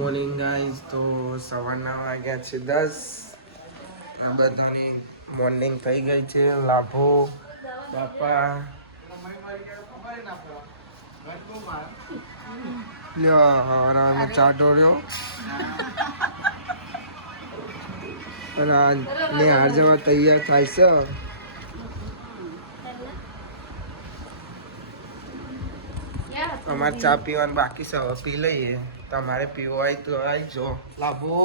Morning guys. તો સવારના વાગ્યા છે 10. આ બધાની મોર્નિંગ થઈ ગઈ છે. લાભો બાપા લ્યો હવારમાં ચા ઢોર્યો અને નિહાર જવા તૈયાર થાય છે. અમારે ચા પીવાનું બાકી છે, હવે પી લઈએ. તમારે પીવો હોય તો આવી જો. લાભો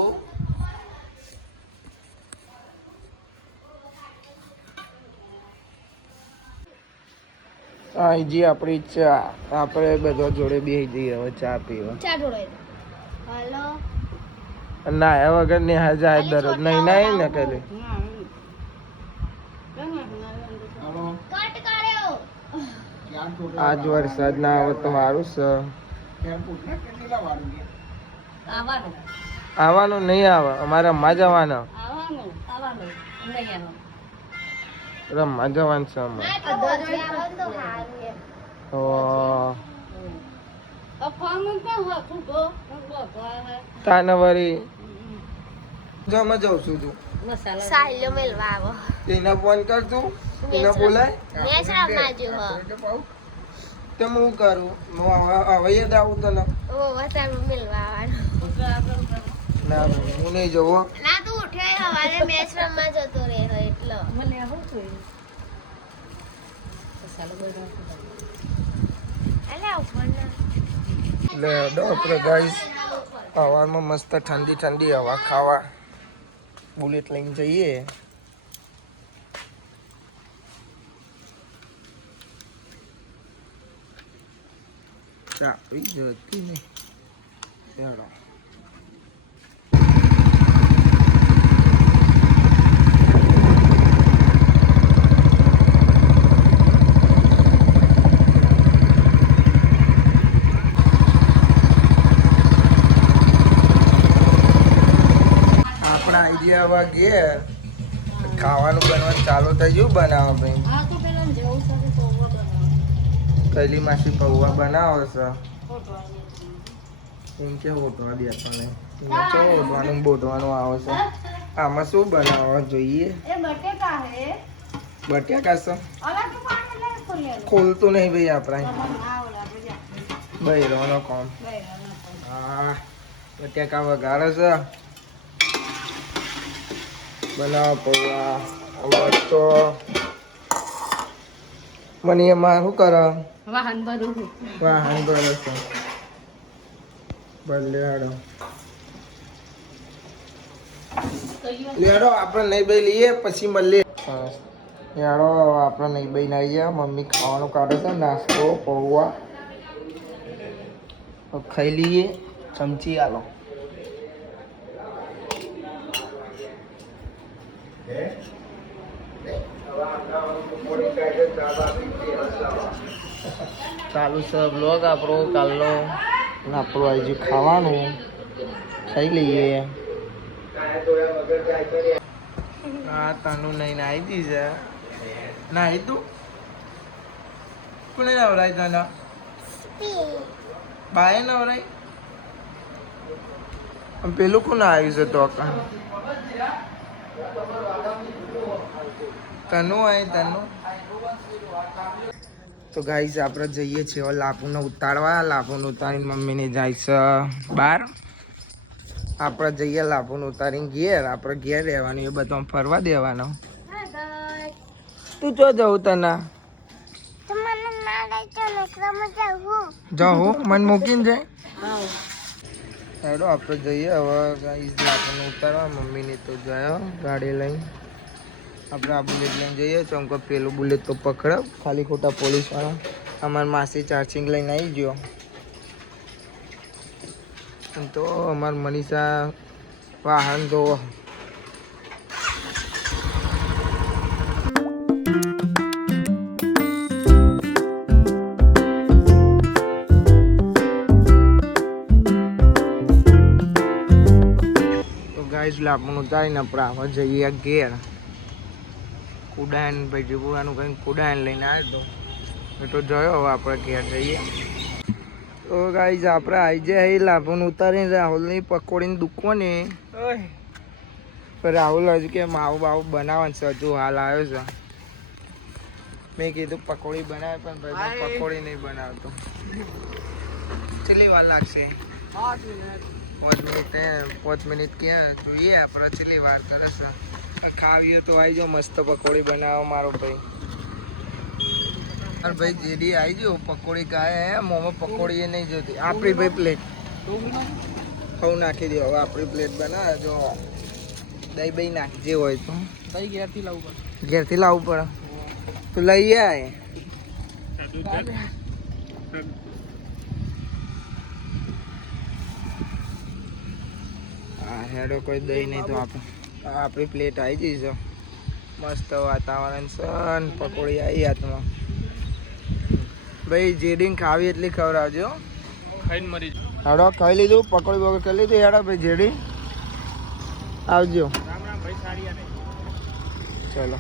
જી આપણી ચા. આપણે બધા જોડે બેસી જઈએ હવે ચા પીવા. ના એ વગર નિહાર જાય દરરોજ નહીં નાય ને કરે. આજ વરસાદ ના આવે તો સારું છે. આવવાનું નહીં આવે, અમારે રમવા જવાનો. રમવા જવાનું છે અમારે. તાને વળી જમવા જાઉં છું. તું સાહિલો મેલવા આવો. એને ફોન કર. તું એને બોલાય. મેચ રમવા જો તો હું કરું. હવે યાદ આવું તને. ઓ વસાડું મેલવા આવવાનું. ના હું નહીં જવું. ના તું ઉઠ્યો હવારે મેચ રમવા જતો રહે એટલો મને આવું જોઈએ. લે આપણે ગાઈસ હવામાં મસ્ત ઠંડી ઠંડી હવા ખાવા બુલેટ લઈને જઈએ. ચા પી જતી નહીં. ચાલો આઈડિયા ઘેર ખાવાનું બનવાનું ચાલુ થઈ ગયું. બનાવો ભાઈ કૈલી માસી પૌવા બનાવો છે. એમ કે ઓટવા દે આપણને. ઓટવાનું બોટવાનું આવે છે. આમાં શું બનાવવા જોઈએ? બટેકા છે. ખોલતું નહીં ભાઈ આપણે બૈરોનો કોમ. હા બટેકા વઘારે છે. બનાવ પૌવા. તો મને એમાં શું કરે? વાહન ભરે છે. ભલે હાડો લેડો આપણે નહીં ભાઈ લઈએ પછી મળીએ. યાડો આપણે નહીં ભાઈ ના આવીએ. મમ્મી ખાવાનું કાઢે છે. નાસ્તો પૌવા ખાઈ લઈએ. ચમચી આલો. ચાલુ છે બ્લોગ આપણો કાલનો. આપણું આજે ખાવાનું ખાઈ લઈએ. હા તાનું નહીં નાહી દીધે. નાહી તું કોને નવરાય તને? બાએ નવરાય. પેલું કોને આવ્યું છે? તો તનું હોય તનું. તો ગાઈસ આપણે જઈએ છીએ લાપુને ઉતારવા. લાપુને ઉતારીને મમ્મીને જાય છે બહાર. આપણે જઈએ લાપુને ઉતારીને ઘેર. આપણે ઘેર રહેવાનું, એ બધું ફરવા દેવાનો. તું ચો જવું તને? જાઉં મને મૂકીને જાય. હેડો આપણે જઈએ હવે ગાઈસ લાપુને ઉતારવા. મમ્મીને તો જાય ગાડી લઈને. આપણે આ બુલેટ લઈને જઈએ. ચમકો પેલું બુલેટ તો પકડાવ. ખાલી ખોટા પોલીસવાળા. અમારી માસી ચાર્જિંગ લઈને આવી ગયો. તો અમારી મનીષા વાહન ધોવો. તો ગાઈસ લાપું ઉતારીને આપણે આવા જઈએ ઘેર. કુડાન ભાઈ જીવવાનું કંઈ કુડાન લઈને આવ્યો તો એ તો જોયો. હવે આપણે ઘેર જઈએ. તો તો ગાઈઝ આપણે આવી જાય લાભન ઉતારીને રાહુલની પકોડીની દુકાને. રાહુલ હજુ કે માવું બાવું બનાવવાનું છે, હજુ હાલ આવ્યો છે. મેં કીધું પકોડી બનાવે પણ ભાઈ પકોડી નહીં બનાવતો. કેટલી વાર લાગશે? 5 મિનિટ ક્યાં જોઈએ આપણે, કેટલી વાર કરે છે. ખાવીએ તો આવી જાઓ, મસ્ત પકોડી બનાવો મારો ભાઈ. ભાઈ જેડી આવી જાઓ, પકોડી કાંઈ હે મોમાં પકોડી એ નહીં જોતી. આપણી ભાઈ પ્લેટ હું નાખી દો. હવે આપણી પ્લેટ બનાવે જો દહીં બહીં નાખી જે હોય તો. દહીં ઘેરથી લાવવું પડે તો લઈ આય. હા હેડો કોઈ દહીં નહીં તો આપણી પ્લેટ આવી જઈશ. મસ્ત વાતાવરણ છે ને પકોડી આવી હાથમાં. ભાઈ જેડીને ખાવી એટલી ખવડાવજો. ખાઈને મરી હેડો ખાઈ લીધું પકોડી બકોડી કરી લીધી. હેડો ભાઈ જેડી આવજો. ચલો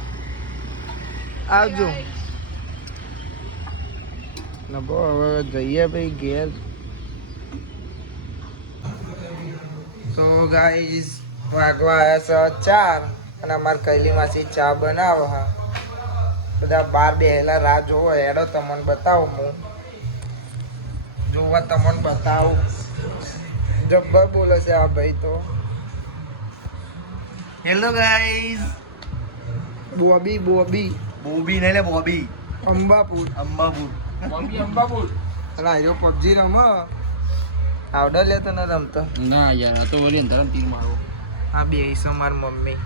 આવજો. નબો હવે જઈએ ભાઈ ઘેર. તો ગાઈસ વાગવા આવ્યા છે 4 અને અમારે કૈલી માસી ચા બનાવો. હા બધા બાર બેહેલા રાહ જોવો. હેડો તમને બતાવું હું જોવા તમને બતાવું. જબ્બર બોલે છે આ ભાઈ તો. Hello guys. Bobby Bobby Bobby નહીં લે બોબી. અંબાપુર બોબી અંબાપુર. અલા આયો પબજી રમ આવડે લેતો ન રમતો. ના યાર આ તો બોલી ને ધરમ તીર મારો. આ બે માર મમ્મી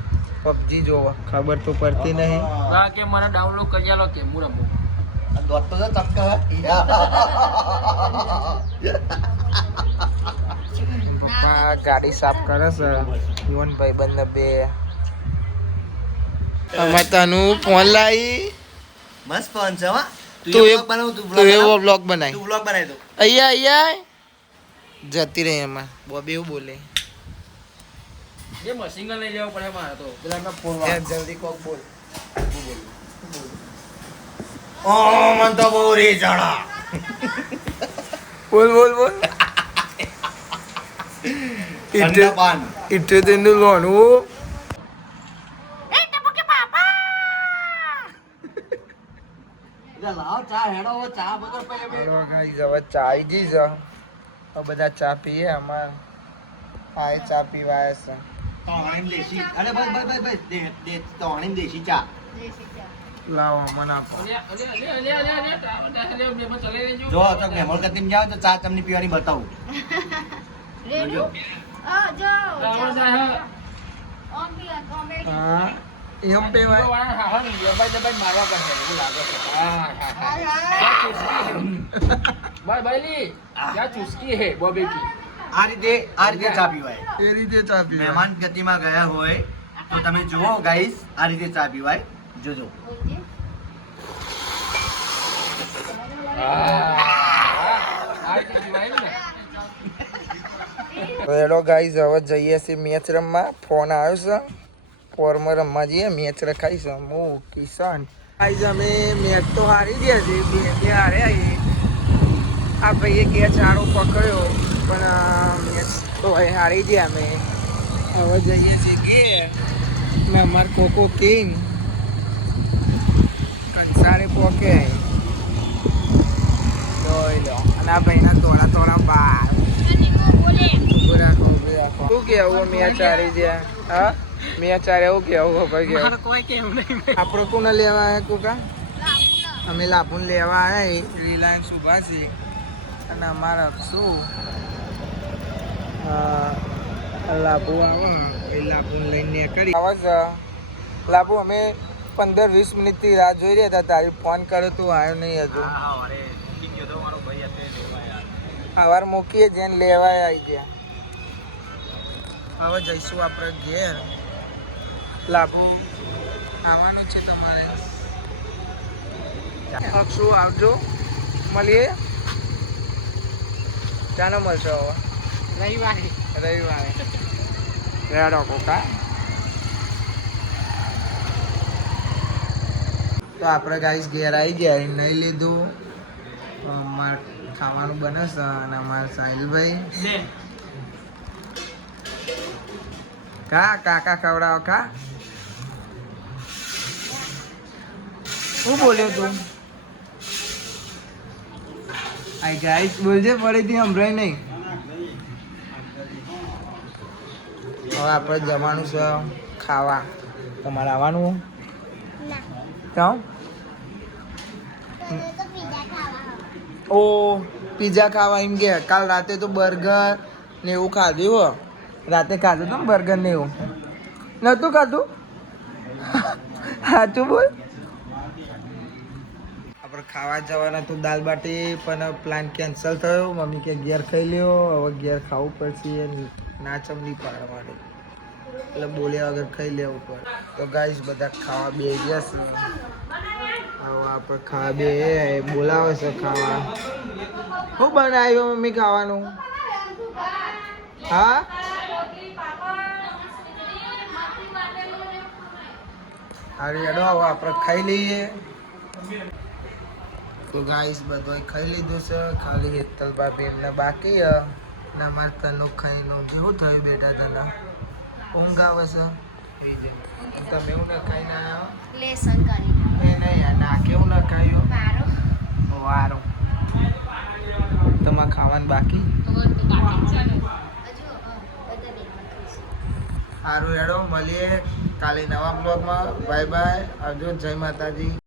પબજી જોવા ખબર તો પડતી નહીં. ના કે મને ડાઉનલોડ કરી આલો કે હું રમું. આ દોત તો ચમકા પપ્પા ગાડી સાફ કરે છે. યુવન ભાઈ બંને બે અમે તનું ફોન લાવી. મસ્ત ફોન છે હા. તું બ્લોગ બનાવ તું એવો બ્લોગ બનાવી. તું બ્લોગ બનાવી દો. અહીંયા જતી રહી એમાં. બોબી એવું બોલે એ મશીન લઈ લેવો પડે મારે તો. પેલા મેં ફોન જલ્દી કોક બોલ. ઓ મન તો બહુ રે જણા. બોલ બોલ બોલ. ઠંડા પાન. ઇટે તેનું લોણું લાવ ચા હેડો ચા વગર પછી હવે ચા આવી ગઈ છે. હવે બધા ચા પીએ. અમાર આ ચા પીવા આવ્યા છે. તોણીમ દેશી. અરે ભાઈ ભાઈ ભાઈ ભાઈ દે તોણીમ દેશી ચા. લાવો મને આપો. જો તો મેમોલ કતિમ જાવ તો ચા તમને પીવાની બતાવું. જો હા એમ પીવાય. આ રીતે ચા પીવાય. એ રીતે ચા પીવાય. મહેમાન ગતિમાં ગયા હોય તો તમે જુઓ ગાઈસ આ રીતે ચા પીવાય. જોજો હેડો ગાઈઝ હવે જઈએ છીએ મેચ રમવા. ફોન આવ્યો છે. ફોરમાં રમવા જઈએ. મેચ રખાઈશું હું કિશન. ગાઈઝ અમે મેચ તો હારી ગયા છે. બે હારે આવીએ. આ ભાઈએ કેચ સારો પકડ્યો પણ મેચ તો હારી ગયા અમે. હવે જઈએ છીએ ઘેર. ને અમારે કોકો કિંગ કંસારે પોકે જોઈ લો. અને આ ભાઈના થોડા બાર. શું કેવું મેચ હારી ગયા? હા મેચ હારે એવું કેવું આપણે કોને લેવા આવ્યા કોકા? અમે લાભુન લેવા આવ્યા. રિલાયન્સ ઉભા છે અને અમારા શું લાભુ આવે એ લાભુન લઈને કરી આવે. લાભુ અમે 15-20 મિનિટથી રાહ જોઈ રહ્યા હતા. તારી ફોન કર્યો તું આવ્યો નહીં હજુ. સવાર મૂકીએ જેને લેવા આવી ગયા. હવે જઈશું આપણે ઘેર. લાભુ આવવાનું છે તમારે. શું આવજો મળીએ. ચાલો મળશો હવે રવિવારે. રેડો કોકા. તો આપણે ગાઈસ ઘેર આવી ગયા. નહીં લીધું ખાવાનું બને છે અને અમારા સાહિલભાઈ કાકા ખવડાવો કા શું બોલ્યો તું આઈ ગાઈસ બોલજે ફરીથી સંભળાય નહીં હવે આપણે જવાનું છે ખાવા તમારે આવવાનું ના કેમ તો પીઝા ખાવા ઓ પીઝા ખાવા એમ કે કાલ રાતે તો બર્ગર ને એવું ખાધું હો રાતે ખાધું હતું ને બર્ગર ને એવું નહોતું ખાધું સાચું બોલ આપણે ખાવા જવાના તો દાલ બાટી પણ પ્લાન કેન્સલ થયો મમ્મી કે ઘેર ખાઈ લ્યો હવે ઘેર ખાવું પડશે ના ચમડી પાડવા માટે એટલે બોલ્યા વગર ખાઈ લેવું પડે તો ગાઈસ બધા ખાવા બે ગયા છે હવે આપણે ખાવા બે બોલાવે છે ખાવા શું બનાવ્યું મમ્મી ખાવાનું હા હારી હેડો હવે આપણે ખાઈ લઈએ તો ગાઈસ બધું ખાઈ લીધું છે ખાલી હેતલ ભાભી એમને બાકી ને અમારે તનો ખાઈનો કેવું થયું બેટા તને ઊંઘ આવે છે તમે એવું ના ખાઈને આવ્યા લેસન કરી નહીં યાર ના કેવું ના ખાયું મારો વારો તમારે ખાવાનું બાકી હજુ બધા બેમાં ખાઈશું સારું હેડો મળીએ કાલે નવા બ્લોગમાં બાય બાય આવજો જય માતાજી